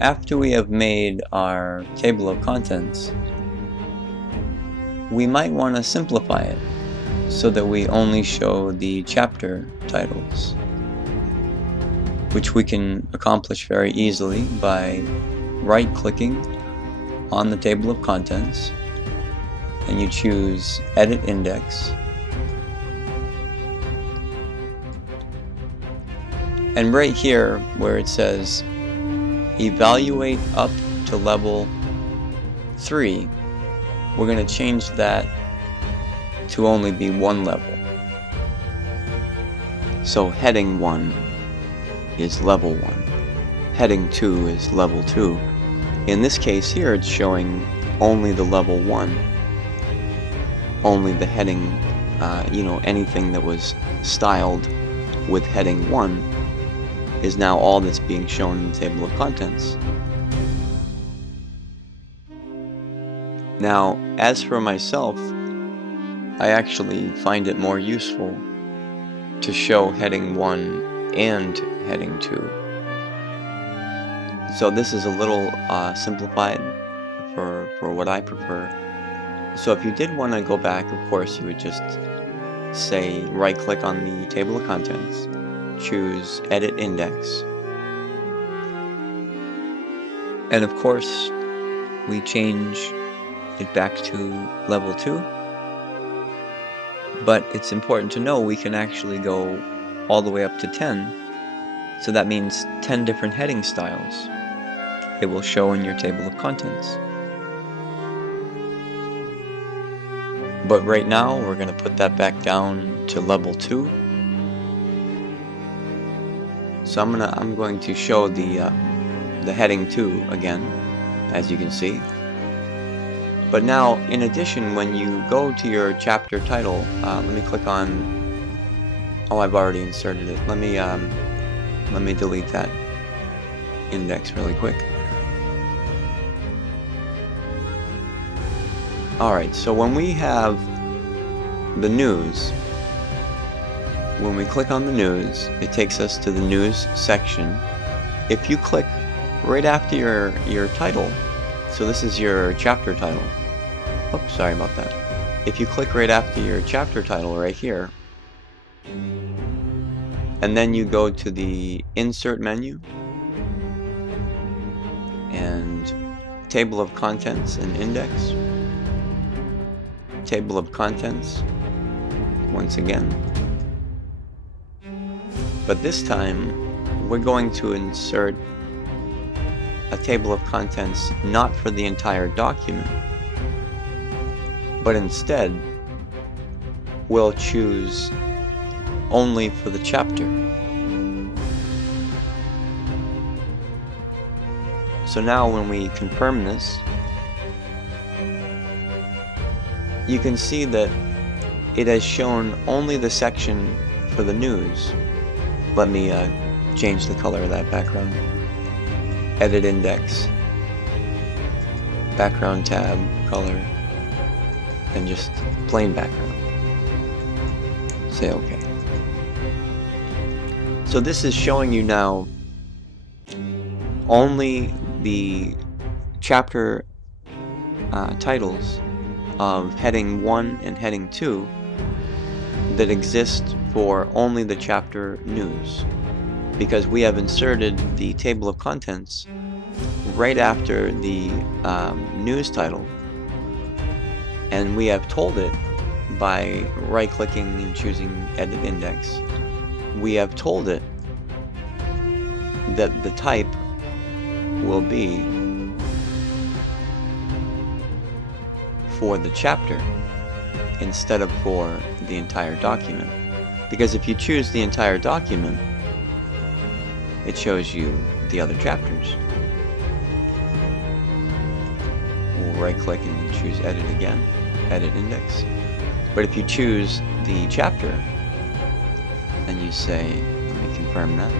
after we have made our table of contents, we might want to simplify it so that we only show the chapter titles, which we can accomplish very easily by right-clicking on the table of contents, and you choose Edit Index, and right here where it says Evaluate up to level 3, we're going to change that to only be one level. So heading 1 is level 1, heading 2 is level 2. In this case here, it's showing only the level 1, only the heading, anything that was styled with heading 1 is now all that's being shown in the table of contents. Now, as for myself, I actually find it more useful to show heading 1 and heading 2. So this is a little simplified for what I prefer. So if you did want to go back, of course, you would just say right-click on the table of contents, choose Edit Index, and of course we change it back to level 2. But it's important to know we can actually go all the way up to 10, so that means 10 different heading styles it will show in your table of contents. But right now we're going to put that back down to level 2. So I'm going to show the heading 2 again, as you can see. But now, in addition, when you go to your chapter title, let me click on. Oh, I've already inserted it. Let me delete that index really quick. All right. So when we have the news. When we click on the news, it takes us to the news section. If you click right after your title, so this is your chapter title. Oops, sorry about that. If you click right after your chapter title right here, and then you go to the Insert menu, and Table of Contents and Index, Table of Contents, once again. But this time, we're going to insert a table of contents not for the entire document, but instead, we'll choose only for the chapter. So now when we confirm this, you can see that it has shown only the section for the news. Let me change the color of that background. Edit Index, Background tab, Color, and just plain background. Say OK. So this is showing you now only the chapter titles of heading 1 and heading 2 that exist for only the chapter news, because we have inserted the table of contents right after the news title, and we have told it by right-clicking and choosing Edit Index. We have told it that the type will be for the chapter instead of for the entire document. Because if you choose the entire document, it shows you the other chapters. We'll right-click and choose Edit again, Edit Index. But if you choose the chapter, and you say, let me confirm that,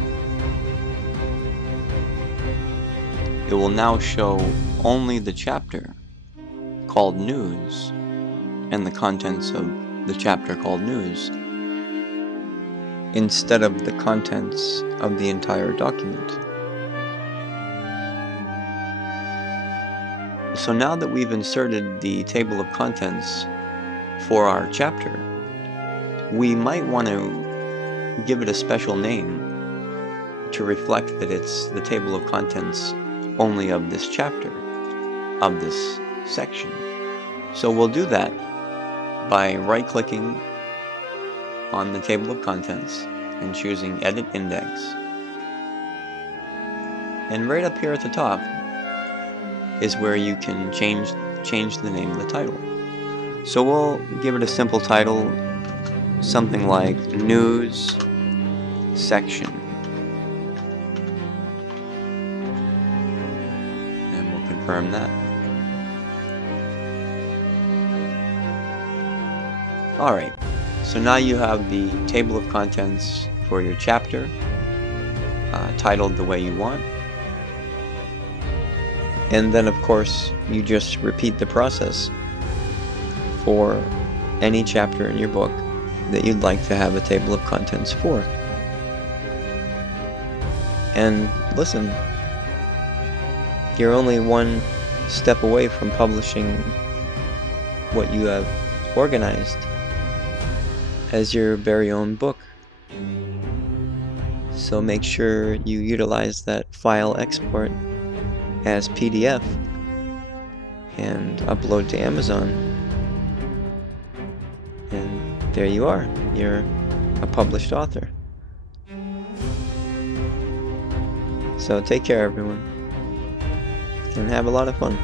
it will now show only the chapter called News and the contents of the chapter called News instead of the contents of the entire document. So now that we've inserted the table of contents for our chapter, we might want to give it a special name to reflect that it's the table of contents only of this chapter, of this section. So we'll do that by right-clicking on the table of contents and choosing Edit Index. And right up here at the top is where you can change the name of the title. So we'll give it a simple title, something like News Section. And we'll confirm that. Alright, so now you have the table of contents for your chapter, titled the way you want. And then, of course, you just repeat the process for any chapter in your book that you'd like to have a table of contents for. And listen, you're only one step away from publishing what you have organized as your very own book. So make sure you utilize that file export as PDF and upload to Amazon. And there you are. You're a published author. So take care, everyone, and have a lot of fun.